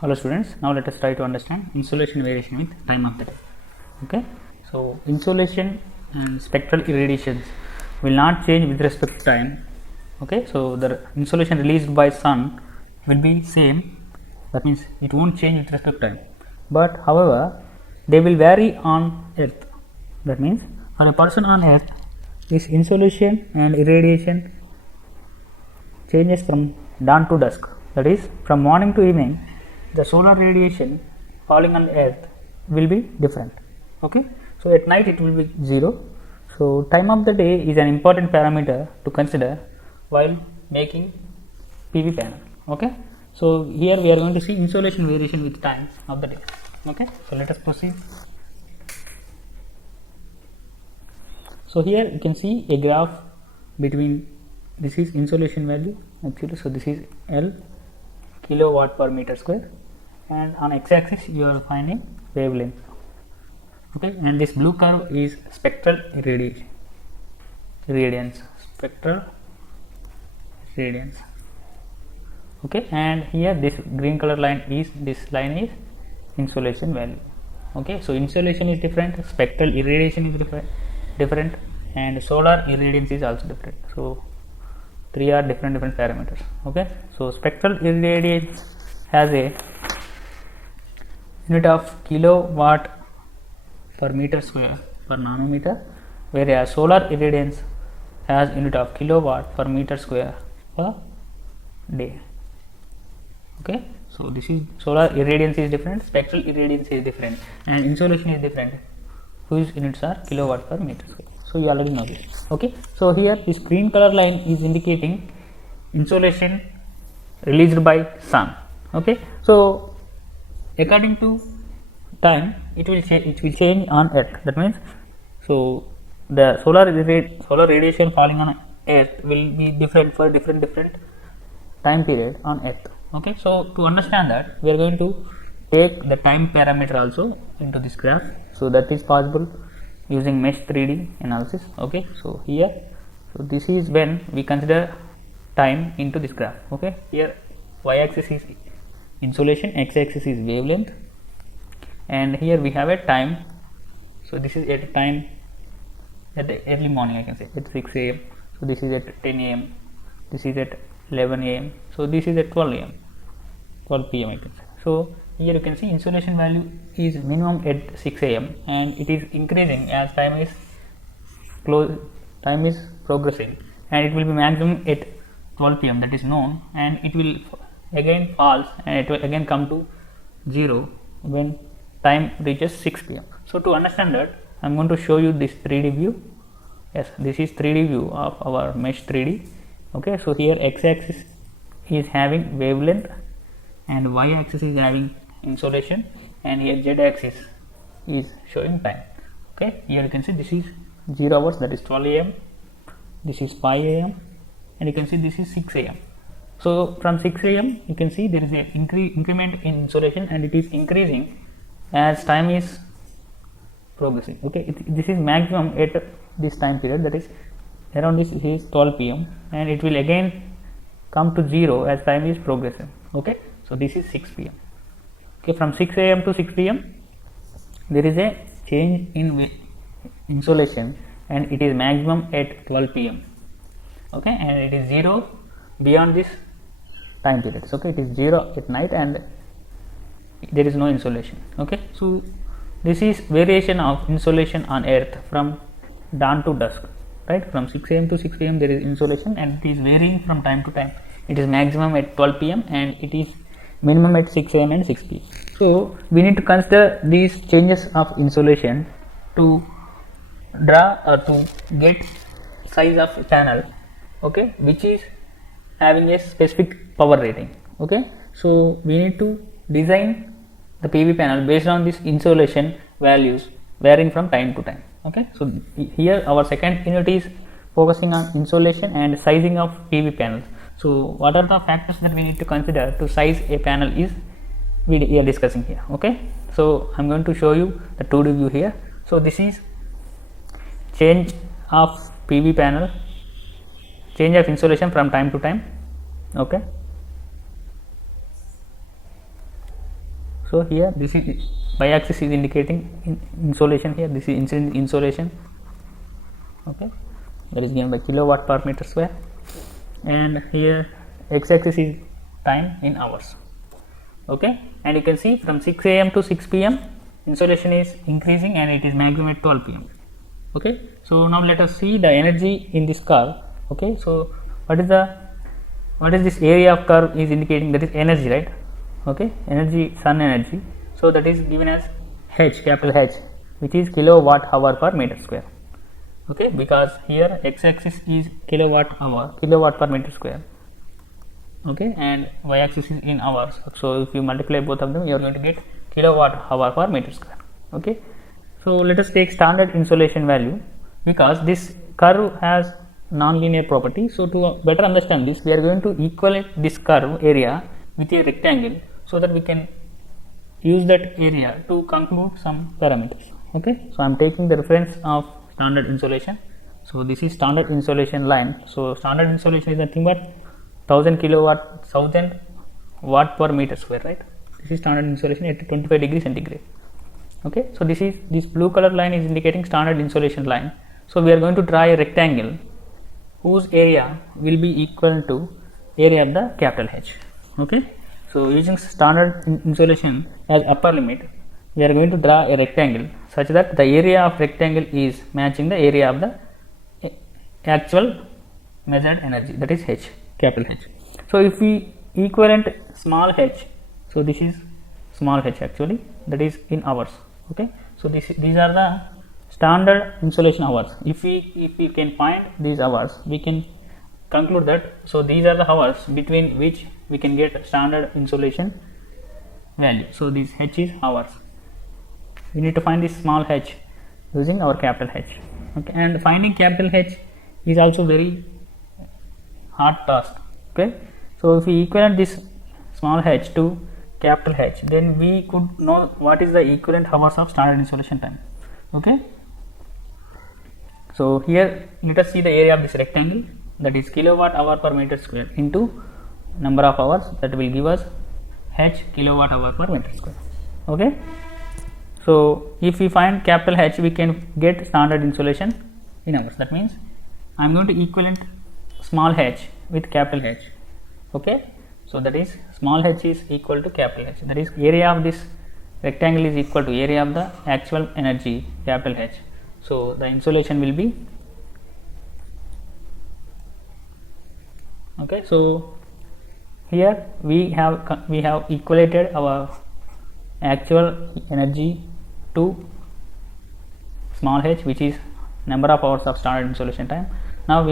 Hello students, now let us try to understand insolation variation with time of the day. Okay, so insolation and spectral irradiations will not change with respect to time. Okay, so the insolation released by sun will be same, that means it won't change with respect to time, but however they will vary on earth. That means for a person on earth, this insolation and irradiation changes from dawn to dusk, that is from morning to evening. The solar radiation falling on earth will be different. Okay, so at night it will be 0. So time of the day is an important parameter to consider while making PV panel. Okay, so here we are going to see insolation variation with time of the day. Okay, so let us proceed. So here you can see a graph between, this is insolation value actually, so this is L kilowatt per meter square, and on x-axis you are finding wavelength. Okay, and this blue curve is spectral irradiance, spectral radiance. Okay, and here this green color line is, this line is insolation value. Okay, so insolation is different, spectral irradiation is different, and solar irradiance is also different. So three are different parameters. Okay, so spectral irradiance has a unit of kilowatt per meter square per nanometer, whereas solar irradiance has unit of kilowatt per meter square per day. Okay, so this is solar irradiance is different, spectral irradiance is different, and insolation is different, whose units are kilowatt per meter square. So you already know this. Okay, so here this green color line is indicating insolation released by sun. Okay, so according to time it will change on earth. That means, so the solar radiation falling on earth will be different for different time period on earth. Okay, so to understand that, we are going to take the time parameter also into this graph. So that is possible using mesh 3D analysis. Okay, so here, so this is when we consider time into this graph. Okay, here y-axis is insolation, x-axis is wavelength, and here we have a time. So this is at a time at the early morning, I can say at 6 a.m. so this is at 10 a.m. this is at 11 a.m. so this is at 12 a.m. 12 p.m. I can say. So here you can see insolation value is minimum at 6 a.m. and it is increasing as time is progressing, and it will be maximum at 12 p.m. that is known, and it will again falls and it will again come to 0 when time reaches 6 p.m. So to understand that, I am going to show you this 3D view. Yes, this is 3D view of our mesh 3D. Okay, so here x-axis is having wavelength and y-axis is having insolation, and here z-axis is showing time. Okay, here you can see this is 0 hours, that is 12 a.m. this is 5 a.m. and you can see this is 6 a.m. So from 6 a.m. you can see there is a increment in insolation, and it is increasing as time is progressing. Okay, this is maximum at this time period, that is around this is 12 p.m. and it will again come to 0 as time is progressing. Okay, so this is 6 p.m. Okay, from 6 a.m. to 6 p.m. there is a change in insolation, and it is maximum at 12 p.m. Okay, and it is 0 beyond this time periods. Okay, it is 0 at night and there is no insolation. Okay, so this is variation of insolation on earth from dawn to dusk, right? From 6 a.m. to 6 p.m. there is insolation, and it is varying from time to time. It is maximum at 12 p.m. and it is minimum at 6 a.m. and 6 p.m. So we need to consider these changes of insolation to draw or to get size of panel, okay, which is having a specific power rating. Okay, so we need to design the PV panel based on this insolation values varying from time to time. Okay, so here our second unit is focusing on insolation and sizing of PV panels. So what are the factors that we need to consider to size a panel is we are discussing here. Okay, so I'm going to show you the 2D view here. So this is change of PV panel, change of insolation from time to time. Okay, So here this is y-axis is indicating insolation, here this is incident insolation, okay, that is given by kilowatt per meter square, and here x-axis is time in hours, okay. And you can see from 6 a.m. to 6 p.m. insolation is increasing and it is maximum at 12 p.m. okay. So now let us see the energy in this curve, okay. So what is this area of curve is indicating? That is energy, right? Okay, energy, sun energy. So that is given as H, capital H, which is kilowatt hour per meter square, okay, because here x-axis is kilowatt per meter square, okay, and y-axis is in hours. So if you multiply both of them, you are going to get kilowatt hour per meter square, okay. So let us take standard insolation value, because this curve has non-linear property. So to better understand this, we are going to equate this curve area with a rectangle, so that we can use that area to conclude some parameters, okay. So I am taking the reference of standard insolation. So this is standard insolation line. So standard insolation is nothing but 1000 watt per meter square, right? This is standard insolation at 25 degrees centigrade, okay. So this blue color line is indicating standard insolation line. So we are going to draw a rectangle whose area will be equal to area of the capital H, okay. So using standard insolation as upper limit, we are going to draw a rectangle such that the area of rectangle is matching the area of the actual measured energy, that is H, capital H. So if we equivalent small h, so this is small h actually, that is in hours, okay. So these are the standard insolation hours. If we can find these hours, we can conclude that, so these are the hours between which we can get standard insolation value. So this h is hours. We need to find this small h using our capital H, okay. And finding capital H is also very hard task, okay. So if we equivalent this small h to capital H, then we could know what is the equivalent hours of standard insolation time, okay. So here let us see the area of this rectangle, that is kilowatt hour per meter square into number of hours, that will give us H kilowatt hour per meter square, okay. So if we find capital H, we can get standard insolation in hours. That means I am going to equivalent small h with capital H, okay. So that is small h is equal to capital H, that is area of this rectangle is equal to area of the actual energy, capital H. So the insolation will be, okay. So here we have equated our actual energy to small h, which is number of hours of standard insolation time. Now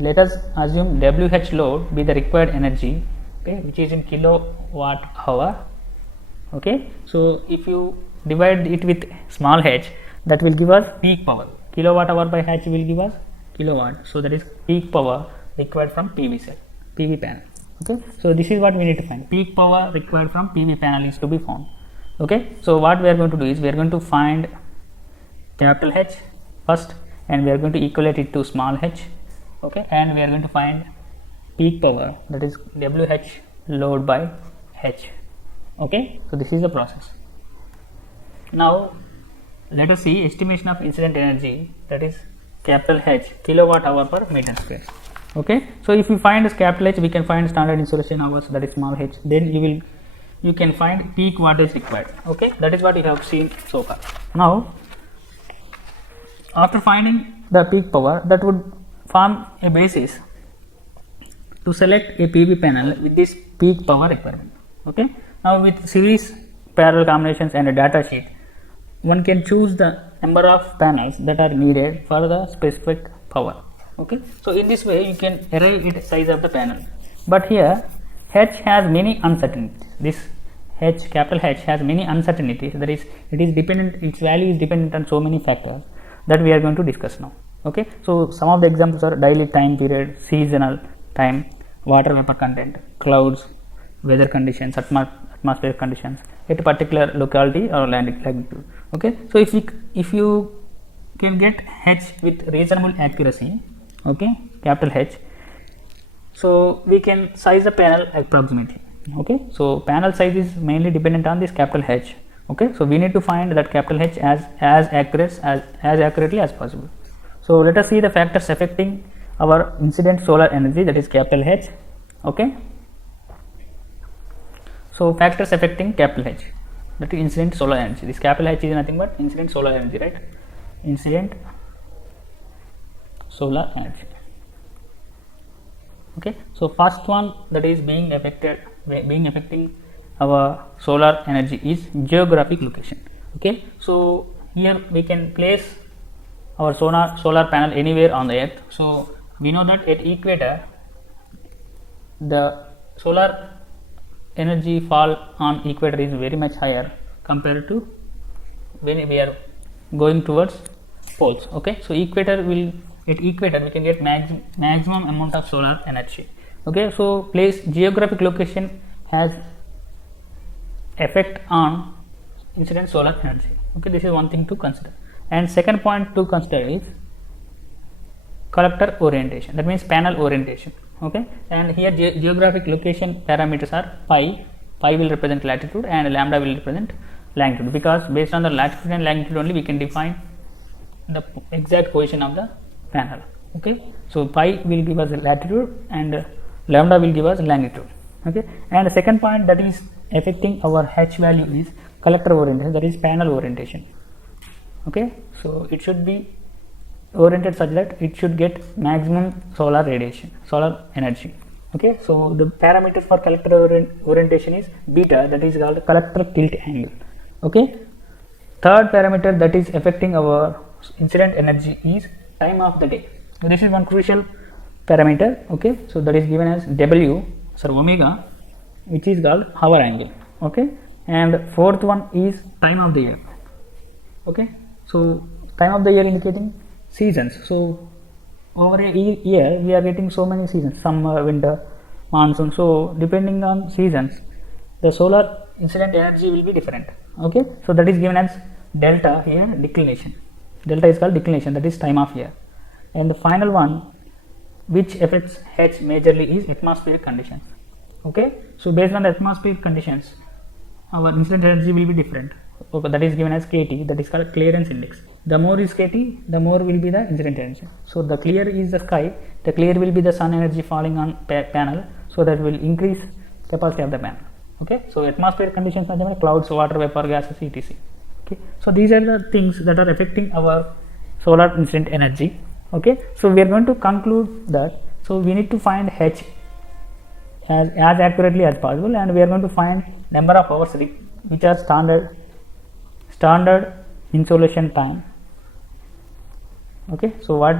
let us assume WH load be the required energy, okay, which is in kilowatt hour, okay. So if you divide it with small h, that will give us peak power. Kilowatt hour by h will give us kilowatt. So that is peak power required from PV panel, okay. So this is what we need to find. Peak power required from PV panel is to be found, okay. So what we are going to do is we are going to find capital H first, and we are going to equate it to small h, okay, and we are going to find peak power, that is WH load by h, okay. So this is the process. Now let us see estimation of incident energy, that is capital H kilowatt hour per meter square, okay. So if we find this capital H, we can find standard insolation hours, that is small h, then you can find peak wattage required, okay. That is what you have seen so far. Now after finding the peak power, that would form a basis to select a PV panel with this peak power requirement, okay. Now with series parallel combinations and a data sheet, one can choose the number of panels that are needed for the specific power, okay. So in this way you can arrive at size of the panel, but here H has many uncertainties. This H, capital H, has many uncertainties, that is its value is dependent on so many factors that we are going to discuss now, okay. So some of the examples are daily time period, seasonal time, water vapor content, clouds, weather conditions, atmospheric conditions at a particular locality or latitude, okay. So if you can get H with reasonable accuracy, okay, capital H, so we can size the panel approximately, Okay, so panel size is mainly dependent on this capital H. Okay, so we need to find that capital H as accurately as possible. So let us see the factors affecting our incident solar energy, that is capital H. Okay, so factors affecting capital H, that is incident solar energy. This capital H is nothing but incident solar energy, right? Incident solar energy. Okay, so first one that is being affecting our solar energy is geographic location. Okay, so here we can place our solar panel anywhere on the earth. So we know that at equator the solar energy fall on equator is very much higher compared to when we are going towards poles. Okay, so at equator we can get maximum amount of solar energy. Okay, so geographic location has effect on incident solar energy. Okay, this is one thing to consider. And second point to consider is collector orientation, that means panel orientation. Okay, and here geographic location parameters are pi will represent latitude and lambda will represent longitude, because based on the latitude and longitude only we can define the exact position of the panel. Okay, so pi will give us latitude and lambda will give us longitude. Okay, and the second point that is affecting our H value is collector orientation, that is panel orientation. Okay, so it should be oriented such that it should get maximum solar radiation, solar energy. Okay, so the parameter for collector orientation is beta, that is called collector tilt angle. Okay, third parameter that is affecting our incident energy is time of the day. So this is one crucial parameter. Okay, so that is given as omega, which is called hour angle. Okay, and fourth one is time of the year. Okay, so time of the year indicating seasons. So over a year we are getting so many seasons: summer, winter, monsoon. So depending on seasons, the solar incident energy will be different. Okay, so that is given as delta here, declination. Delta is called declination, that is time of year. And the final one which affects H majorly is atmospheric conditions. Okay, so based on the atmospheric conditions our incident energy will be different. Okay, that is given as KT, that is called clearance index. The more is KT, the more will be the incident energy. So the clear is the sky, the clear will be the sun energy falling on panel, so that will increase capacity of the panel. Okay, so atmospheric conditions are like clouds, water, vapor, gases, etc. Okay, so these are the things that are affecting our solar incident energy. Okay, so we are going to conclude that, so we need to find H as accurately as possible, and we are going to find number of hours which are standard insolation time. Okay, so what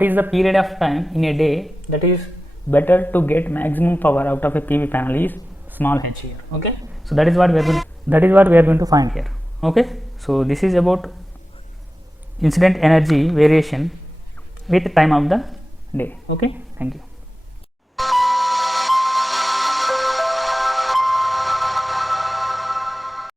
is the period of time in a day that is better to get maximum power out of a PV panel is small h here. Okay, so that is what we are going to find here. Okay, so this is about incident energy variation with time of the day. Okay, thank you.